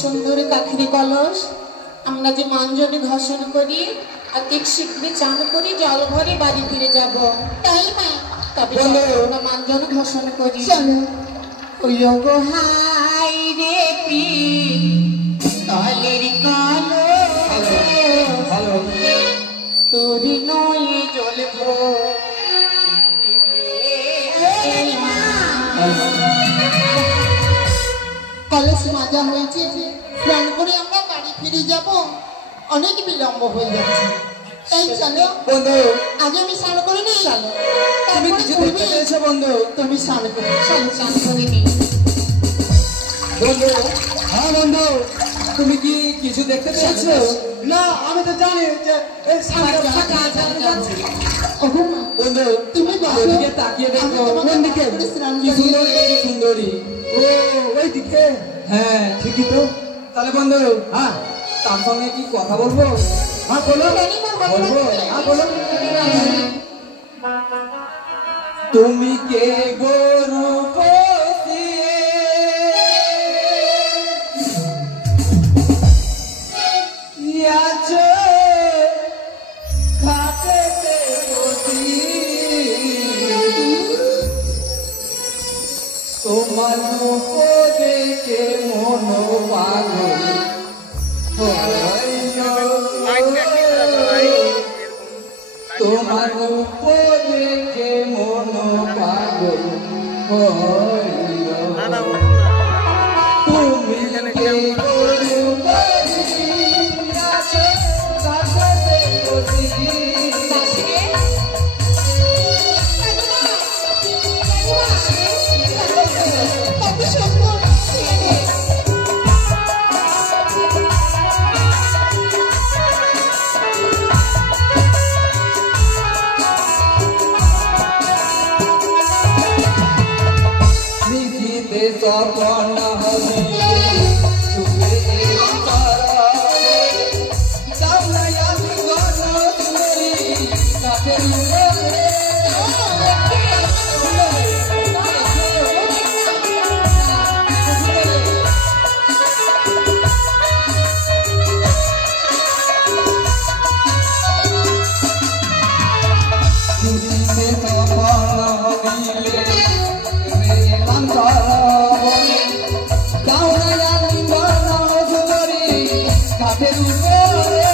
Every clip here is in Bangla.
সুন্দর কাখরি কলস আমরা যে মানজনে ঘষণ করি আর ঠিক শীঘ্রই চান করি জল ভরে বাড়ি ফিরে যাব তাই মা তবে আমরা মানজনে ঘষণ করি ওই গো হাই রে পি কালের কালো ভালো তোরি নয় জ্বলব কলস মাজা হয়েছে স্নান করে আমরা বাড়ি ফিরে যাব অনেক বিলম্ব হয়ে যাচ্ছে তাই চলো বন্ধু আগে আমি স্নান করে নিই চলো তুমি কিছু দেখতে পেয়েছো বন্ধু তুমি স্নান করে চলো স্নান করে নিই বন্ধু হ্যাঁ বন্ধু তুমি কি কিছু দেখতে পেয়েছো না আমি তো জানি যে এই বন্ধু তুমি ওদিকে তাকিয়ে দেখো কোন দিকে কি সুন্দর কি সুন্দরী ও ওই দিকে হ্যাঁ ঠিকই তো তাহলে বন্ধু হ্যাঁ তার সঙ্গে কি কথা বলবো হ্যাঁ বলো বলবো হ্যাঁ বলো তুমি কে গরু পশিয়ে আছো ঘাটেতে বসি তোমার রূপ দেখে মন পাগল তোমার রূপ দেখে মন পাগল তুমি কে গরু আছো ঘাটেতে বসি স্বপ্ন হবে চুপে তারা সামনে আমি গণ সুন্দরী কাঠের কাঠের উপরে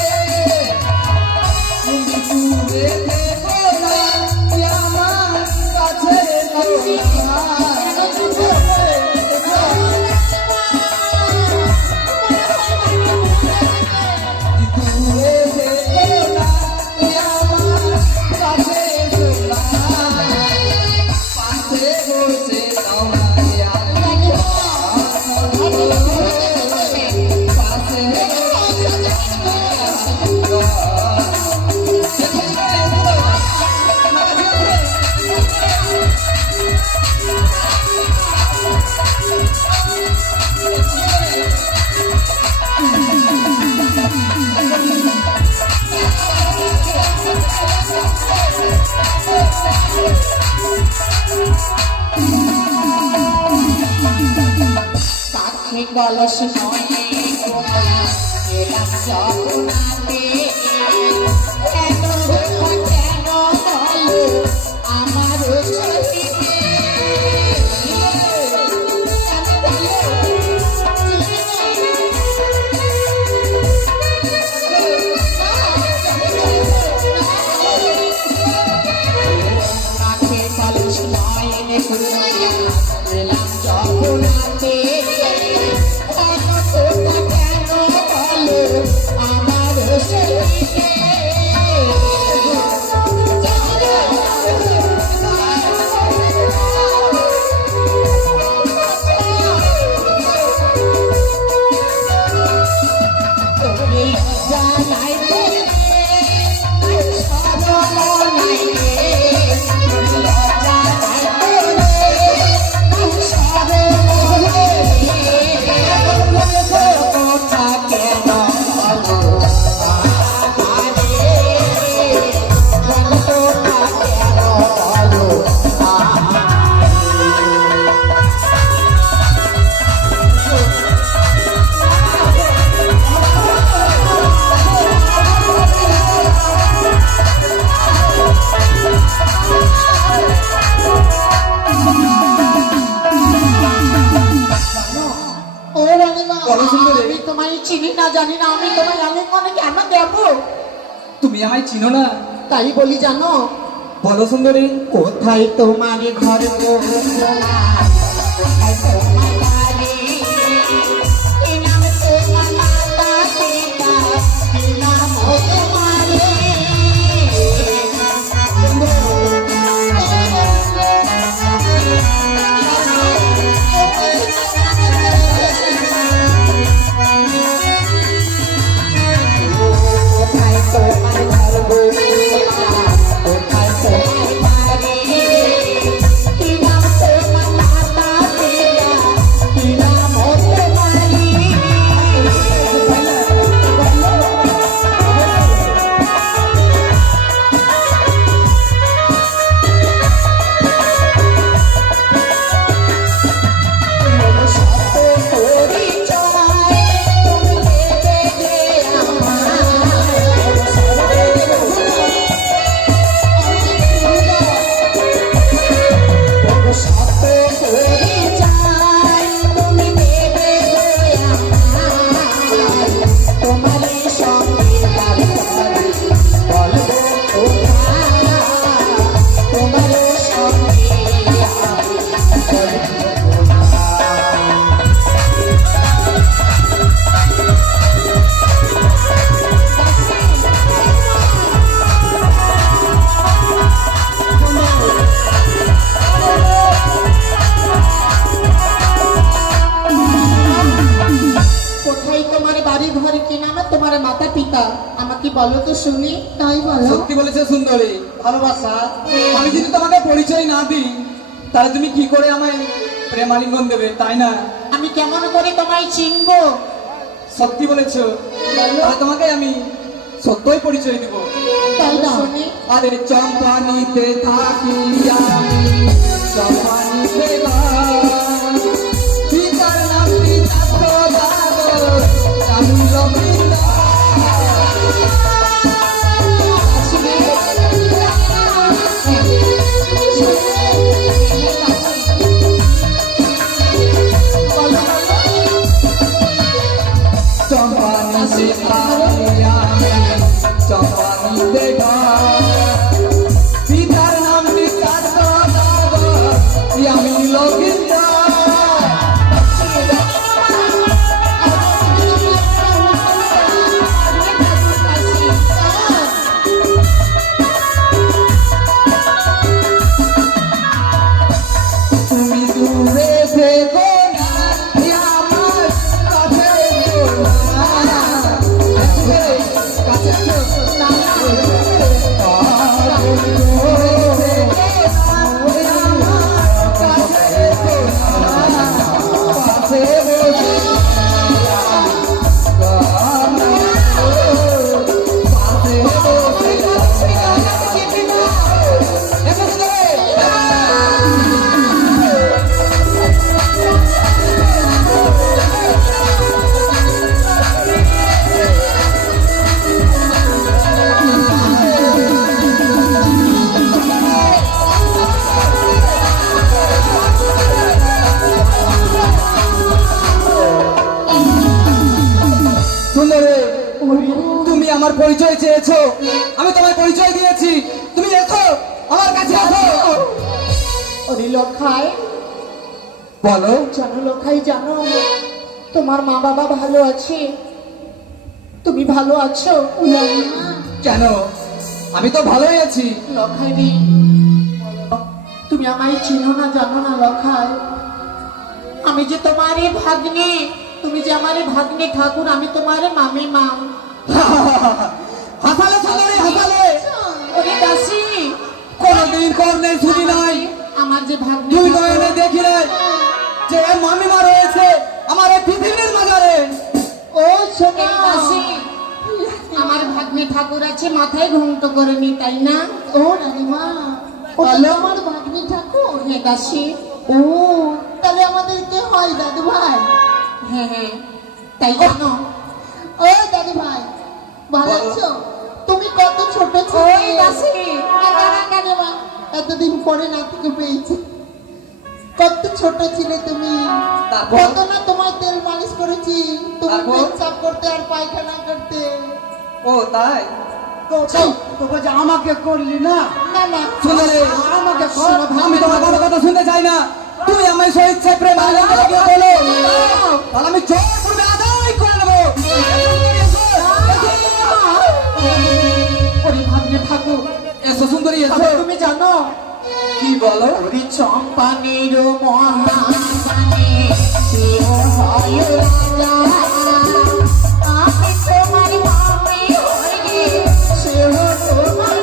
বলস নয় তোমার এলাম জগন্নাথে কেন বলো আমার সতীতে এলাম জগন্নাথে কেন বলো আমার সতীতে আমি তোমায় চিনি না জানি না আমি তোমায় অনেক অনেক কেন দেব তুমি আমায় চিনো না তাই বলি জানো বলো সুন্দরী কোথায় তোমার ঘর গো কোথায় তোমার বাড়ি কি নাম তোমার মাতা পিতা কি নাম তোমার মাতা পিতা আমাকে বলো তো শুনি তাই বলো সত্যি বলেছে সুন্দরী ভালোবাসা আমি যদি তোমাকে পরিচয় না দিই তাহলে তুমি কি করে আমায় প্রেমালিঙ্গন দেবে তাই না আমি কেমন করে তোমায় চিনবো সত্যি বলেছো তাহলে তোমাকে আমি সত্যই পরিচয় দিব তাই না শুনি আরে চম্পানিতে থাকি আমি চম্পানিতে পিতার নাম পিতা আমি লবিন্দা পিতার নাম বিকাশ আমি লোক এসেছো, আমি তোমায় পরিচয় দিয়েছি, তুমি এসো আমার কাছে আসো। ওরে লখাই, বলো। জানো লখাই, জানো তোমার মা বাবা ভালো আছে? তুমি ভালো আছো? কেন, আমি তো ভালোই আছি। লখাই রে, তুমি আমায় চিনো না, জানো না লখাই? আমি যে তোমারই ভাগ্নে, তুমি যে আমারে ভাগ্নে ঠাকুর, আমি তোমারে মামি মা। হাসালে সুন্দরী, হাসালে। ওরে দাসী, কোনদিন কর্ণের ছুটি নাই। আমার যে ভাগ্নে, তুই তো এনে দেখি রে যে মামিমা রয়েছে আমার এই পৃথিবীর মাঝারে। ও শোনা দাসী, আমার ভাগ্নে ঠাকুর আছে, মাথায় ঘুমট করে নি, তাই না? ও রানীমা, বলো আমার ভাগ্নে ঠাকুর। হ্যাঁ দাসী। ও তাহলে আমাদের কে হয় দাদু ভাই? হ্যাঁ হ্যাঁ, তাই জানো? ও দাদু ভাই, ভালো আছো? তুমি কত ছোট ছিলে দাসী, এতদিন পরে নাতিকে পেয়েছি। কত ছোট ছিলে তুমি, কত না তোমার তেল মালিশ করেছি, তুমি পেচ্ছাপ করতে আর পায়খানা করতে। ও তাই? তোকে যে আমাকে করলি না, না না, সুন্দরী, আমাকে আমি তোমার কোনো কথা শুনতে চাই না। তুই আমার স্বেচ্ছায় প্রেম আনন্দ লাগিয়ে বলো, তাহলে আমি জোর পূর্বে আদায় করে নেবো। ওরে ভাগ্নে ঠাকুর, এসো সুন্দরী, এসো। তুমি জানো কি বলো? ওরে চম্পানের মহাদানে সেও হয় রাজা, আমি তোমার মামি হয়ে সেও তোমার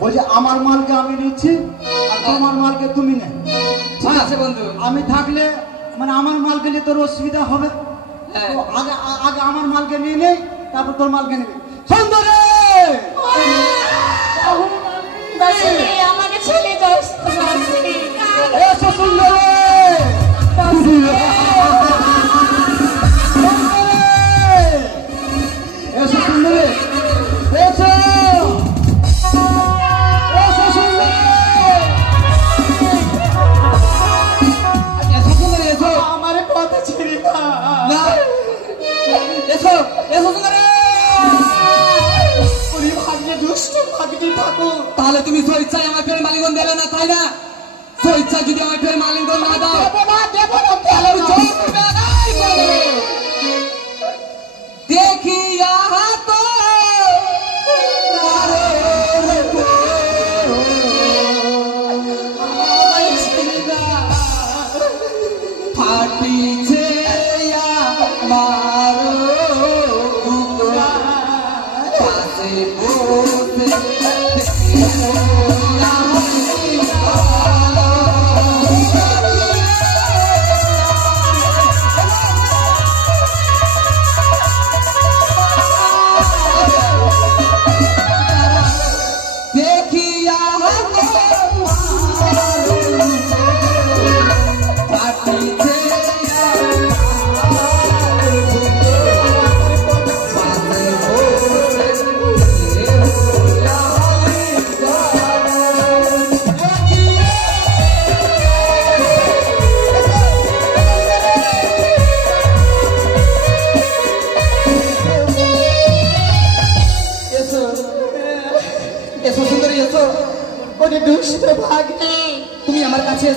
বলছে আমার মালকে আমি নিচ্ছি আর তোমার মালকে তুমি নেই। ঠিক আছে বন্ধু। আমি থাকলে মানে আমার মালকে নিয়ে তোর অসুবিধা হবে। হ্যাঁ। তো আগে আগে আমার মালকে নিয়ে নেই, তারপর তোর মালকে নেবে। সুন্দরী, আমাকে ছেড়ে যাও। এসো সুন্দরী, এসো সুন্দরী, এসো। আমার কথা ছেড়ে দাও। না, এসো এসো সুন্দরী। ওরে ভাগ্নে দুষ্ট ভাগ্নে ঠাকুর, তাহলে তুমি স্বেচ্ছায় আমার ফের মালিকন দেবে না, তাই না? স্বেচ্ছায় যদি আমার ফের মালিকন না দাও, দেবো না, তাহলে আমি জোর পূর্বে আদায় করে দেবো। দেখি তো ফাটিছে মারো পাশে বসে দেখিয়া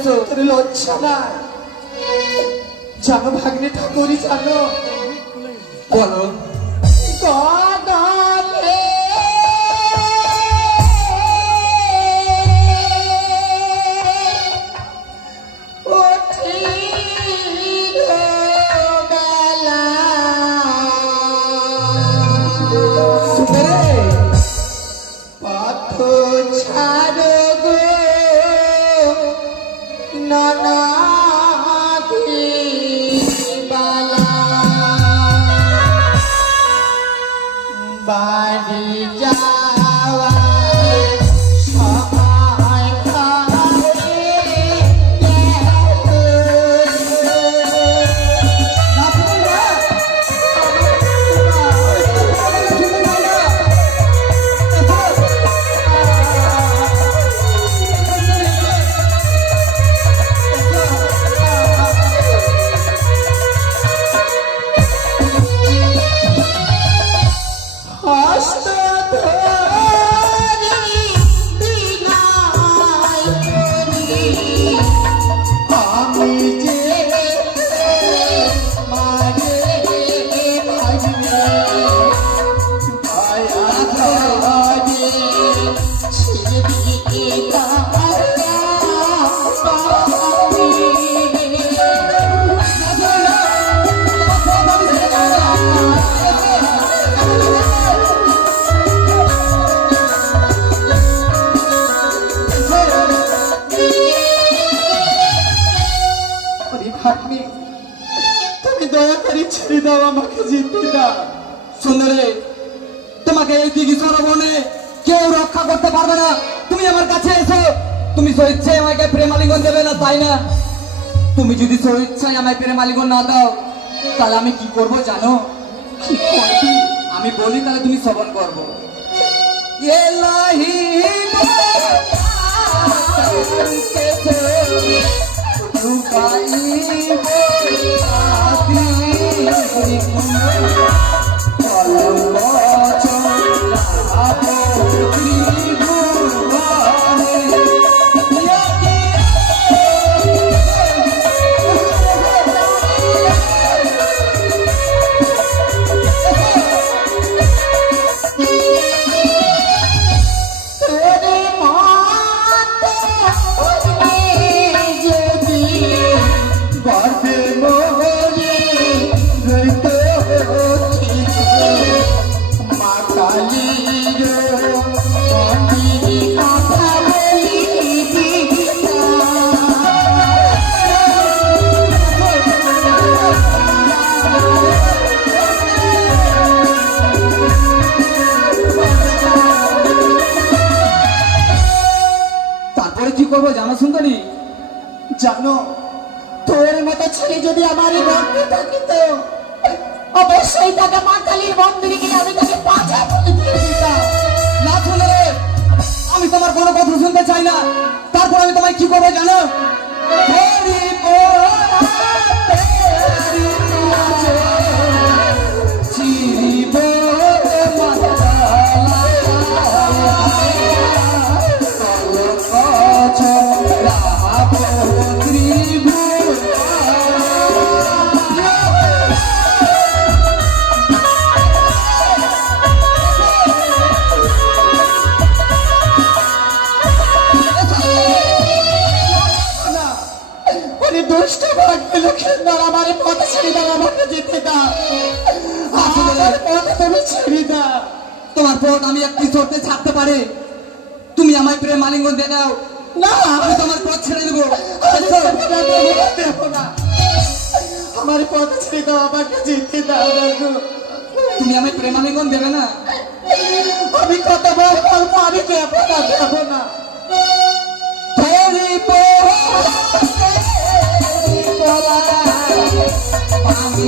বলছো? তোর লজ্জা না? জানো ভাগ্নে ঠাকুরই জানো, বলো। গগনে উঠিল বেলা, সুন্দরী, পথ ছাড়ো গো ননাদি বালা, বাড়ি যাওয়া সময় ঘরে গেল। না শুনুন না। শুনুন না। হস্ত ধরি বিনয় করি, আমি যে মারে ভাজনে দয়া ধরে ছিড়ি তারা পাবি। ভাগ্নে তুমি দয়া করে ছেড়ে দাও, আমাকে যেতে দাও। সুন্দরী, তোমাকে এই দিঘি সরবনে কেউ রক্ষা করতে পারবে না। তুমি আমার কাছে এসো। তুমি স্বেচ্ছায় আমাকে প্রেমালিঙ্গন দেবে না, তাই না? তুমি যদি স্বেচ্ছায় আমায় প্রেমালিঙ্গন না দাও, তাহলে আমি কি করব জানো? কি করবি? আমি বলি, তাহলে তুমি শ্রবণ করবো। এলাহি তোরে মাতে উঠবে যদি গর্বে মোরে রইতো ঠিক, মা কালীর মন্দির কথা বলিবি না। তারপরে কি করবো জানো সুন্দরী? জানো, তোর মতো ছেলে যদি আমার এই বন্ধে থাকিত, অবশ্যই তাকে মা কালীর মন্দিরে গিয়ে আমি তাকে পাছা বলে দিয়ে দিতাম। না সুন্দরী, আমি তোমার কোনো কথা শুনতে চাই না। তারপর আমি তোমায় কি করবো জানো? হরি পোড়াতে রিয়াজে চিরিব মাতালা, কলঙ্ক ছড়াব ত্রিভুবনে। ওরে দুষ্ট ভাগ্য লক্ষ্মীন্দর, আমার পথ ছেড়ে দাও, আমাকে যেতে দাও, আমার পথ তুমি ছেড়ে দাও। তোমার পথ আমি একটি চড়তে ছাড়তে পারি। তুমি আমায় প্রেম আলিঙ্গন দিয়ে দাও, না, আমি তোমার পথ ছেড়ে দেবো। দেবো না, আমার পথ ছেড়ে দাও, আমাকে যেতে দাও না গো। তুমি আমায় প্রেম আলিঙ্গন দেবে না? আমি কত বড় বলবো, আমি দেবো না, দেবো না। হরি পোড়াতে রিয়াজে আমি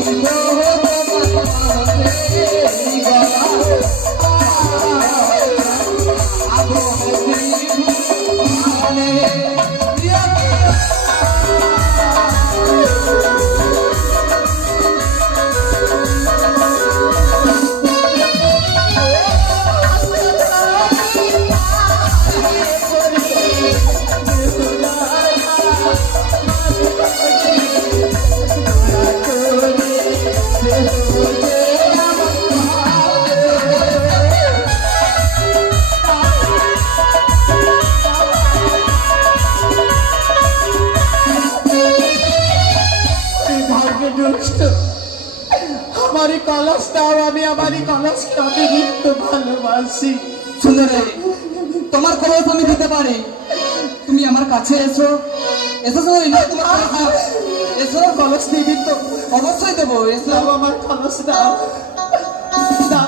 নষ্ট। আমারই কলস দাও, আমি আমারই কলসকে অতিরিক্ত ভালোবাসি। সুন্দরী, তোমার কলস আমি দিতে পারি, তুমি আমার কাছে এসো। এসো না তোমার কলস দাও। এসো, কলস দিবি তো? অবশ্যই দেবো, এসো। দাও আমার কলস দাও, দাও।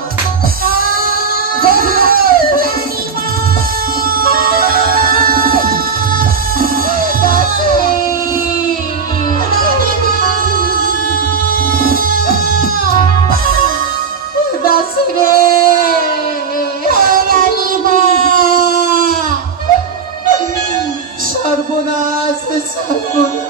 সর্বনাশ, সর্বনাশ।